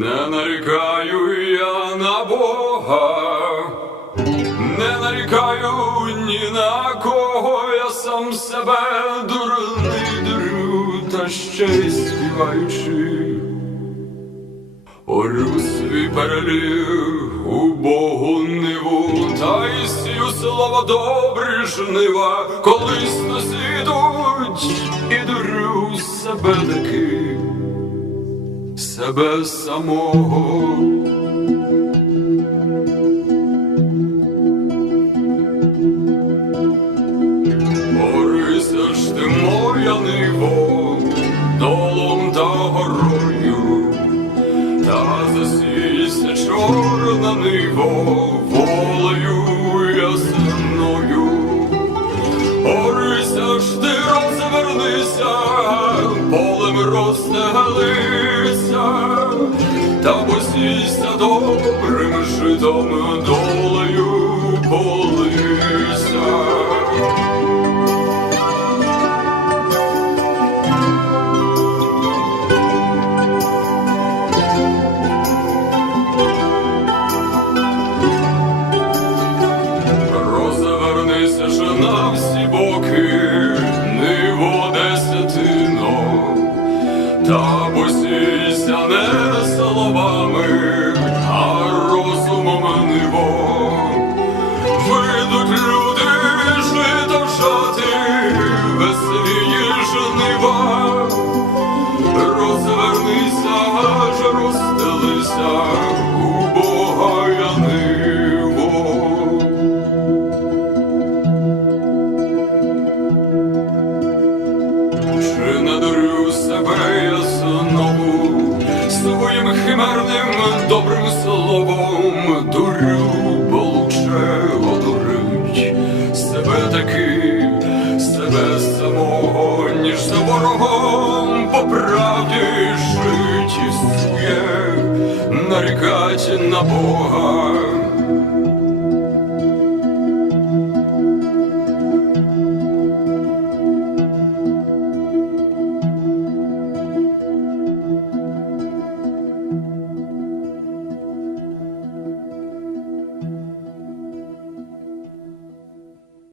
Не нарікаю я на Бога, не нарікаю ні на кого, я сам себе дурний дурю, та ще й співаючи. Орю свій переліг у Богу ниву, та й сію слова добрі жнива, колись насідуть і дурю себе таки, себе самого. Борися ж ти моя ниво, долом та горою, та засійся чорна ниво, Борися ж ти розвернися, полем розстелися, та посійся добрим житом долею полися. Розвернися ж на всі та посійся не словами, а розумом ниво. Вийдуть люди жито жати, веселіє жнива. Розвернися, аж розстелися словом бо лучше одурить себе таки, себе самого, ніж за ворогом по правді жить і сує, нарікать на Бога.